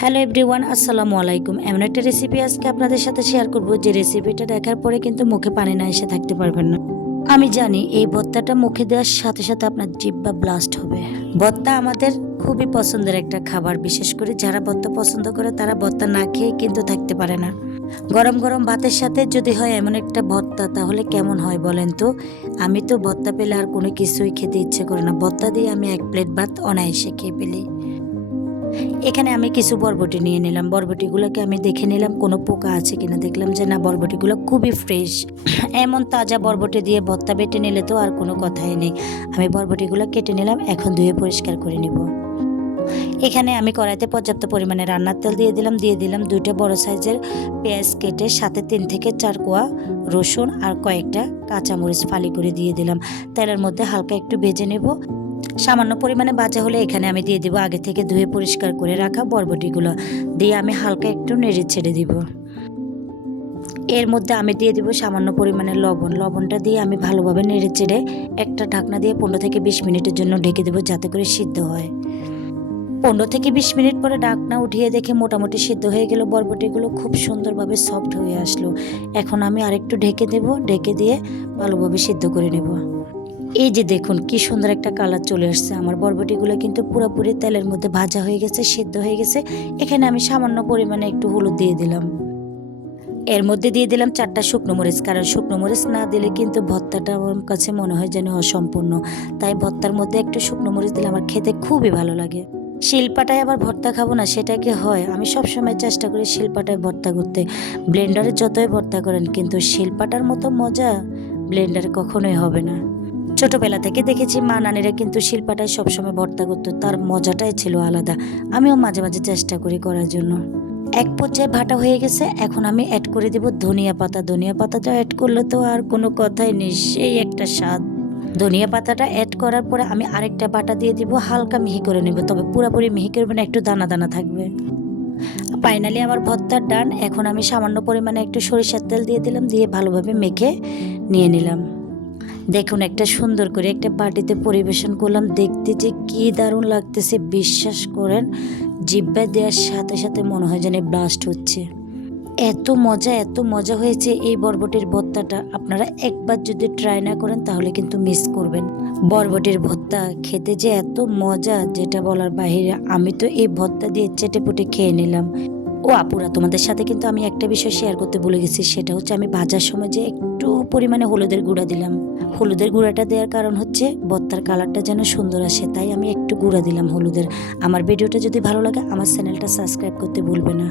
Hello everyone, আসসালামু আলাইকুম। এমন একটা রেসিপি আজকে আপনাদের সাথে শেয়ার করব যে রেসিপিটা দেখার পরে কিন্তু মুখে পানি না এসে থাকতে পারবেন না। আমি জানি এই ভর্তাটা মুখে দেওয়ার সাথে সাথে আপনার জিহ্বা ব্লাস্ট হবে। ভর্তা আমাদের খুবই পছন্দের একটা খাবার, বিশেষ করে যারা ভর্তা পছন্দ করে তারা ভর্তা না খেয়ে কিন্তু থাকতে পারে না। গরম গরম ভাতের সাথে যদি হয় এমন একটা ভর্তা, তাহলে কেমন হয় বলেন তো? আমি তো ভর্তা পেলে আর কোনো কিছুই খেতে ইচ্ছে করে না। ভর্তা দিয়ে আমি এক প্লেট ভাত অনায়াসে খেয়ে ফেলি। এখানে আমি কিছু বরবটি নিয়ে নিলাম। বরবটিগুলোকে আমি দেখে নিলাম কোনো পোকা আছে কিনা। দেখলাম যে না, বরবটিগুলো খুবই ফ্রেশ। এমন তাজা বরবটি দিয়ে ভর্তা বেটে নিলে তো আর কোনো কথাই নেই। আমি বরবটিগুলো কেটে নিলাম, এখন ধুয়ে পরিষ্কার করে নিব। এখানে আমি কড়াইতে পর্যাপ্ত পরিমাণে রান্নার তেল দিয়ে দিলাম 2টা বড় সাইজের পেঁয়াজ কেটে, সাথে 3 থেকে 4 কোয়া রসুন আর কয়েকটা কাঁচামরিচ ফালি করে দিয়ে দিলাম। তেলের মধ্যে হালকা একটু ভেজে নেব। সামান্য পরিমাণে ভাজা হলে এখানে আমি দিয়ে দিব আগে থেকে ধুয়ে পরিষ্কার করে রাখা বরবটিগুলো। দিয়ে আমি হালকা একটু নেড়ে ছেড়ে দিব। এর মধ্যে আমি দিয়ে দিব সামান্য পরিমাণে লবণ। লবণটা দিয়ে আমি ভালোভাবে নেড়ে চেড়ে একটা ঢাকনা দিয়ে 15 থেকে 20 মিনিটের জন্য ঢেকে দেবো, যাতে করে সিদ্ধ হয়। 15 থেকে 20 মিনিট পরে ঢাকনা উঠিয়ে দেখে মোটামুটি সিদ্ধ হয়ে গেল। বরবটিগুলো খুব সুন্দরভাবে সফট হয়ে আসলো। এখন আমি আরেকটু ঢেকে দেব, ঢেকে দিয়ে ভালোভাবে সিদ্ধ করে নেব। এই যে দেখুন কি সুন্দর একটা কালার চলে আসছে। আমার বরবটিগুলো কিন্তু পুরোপুরি তেলের মধ্যে ভাজা হয়ে গেছে, সিদ্ধ হয়ে গেছে। এখানে আমি সামান্য পরিমাণে একটু হলুদ দিয়ে দিলাম। এর মধ্যে দিয়ে দিলাম 4টা শুকনো মরিচ, কারণ শুকনো মরিচ না দিলে কিন্তু ভর্তাটা আমার কাছে মনে হয় যেন অসম্পূর্ণ। তাই ভর্তার মধ্যে একটু শুকনো মরিচ দিলে আমার খেতে খুবই ভালো লাগে। শিলপাটায় আবার ভর্তা খাবো না সেটা কি হয়? আমি সবসময় চেষ্টা করি শিলপাটায় ভর্তা করতে। ব্লেন্ডারে যতই ভর্তা করেন কিন্তু শিলপাটার মতো মজা ব্লেন্ডারে কখনোই হবে না। ছোটবেলা থেকে দেখেছি মা নানিরা কিন্তু শিলপাটায় সবসময় ভর্তা করতো, তার মজাটাই ছিল আলাদা। আমিও মাঝে মাঝে চেষ্টা করি করার জন্য। এক পর্যায়ে ভাটা হয়ে গেছে, এখন আমি অ্যাড করে দেব ধনিয়া পাতা। ধনিয়া পাতাটা অ্যাড করলে তো আর কোনো কথাই নেই, সেই একটা স্বাদ। ধনিয়া পাতাটা অ্যাড করার পরে আমি আরেকটা বাটা দিয়ে দিব, হালকা মিহি করে নেব, তবে পুরোপুরি মিহি করবে না, একটু দানা দানা থাকবে। ফাইনালি আমার ভর্তার ডান। এখন আমি সামান্য পরিমাণে একটু সরিষার তেল দিয়ে দিলাম, দিয়ে ভালোভাবে মেখে নিয়ে নিলাম। দেখুন একটা সুন্দর করে একটা বাটিতে পরিবেশন করলাম, দেখতে যে কি দারুণ লাগতেছে বিশ্বাস করেন। জিহ্বায় দেওয়ার সাথে সাথে মনে হয় যেন ব্লাস্ট হচ্ছে। এত মজা হয়েছে এই বরবটির ভর্তাটা। আপনারা একবার যদি ট্রাই না করেন তাহলে কিন্তু মিস করবেন। বরবটির ভর্তা খেতে যে এত মজা, যেটা বলার বাহিরে। আমি তো এই ভর্তা দিয়ে চেটেপুটে খেয়ে নিলাম। ও আপুরা, তোমাদের সাথে কিন্তু আমি একটা বিষয় শেয়ার করতে ভুলে গেছি, সেটা হচ্ছে আমি ভাজার সময় যে একটু পরিমাণে হলুদের গুঁড়া দিলাম। হলুদের গুঁড়াটা দেওয়ার কারণ হচ্ছে ভর্তার কালারটা যেন সুন্দর আসে, তাই আমি একটু গুঁড়া দিলাম হলুদের। আমার ভিডিওটা যদি ভালো লাগে আমার চ্যানেলটা সাবস্ক্রাইব করতে ভুলবে না।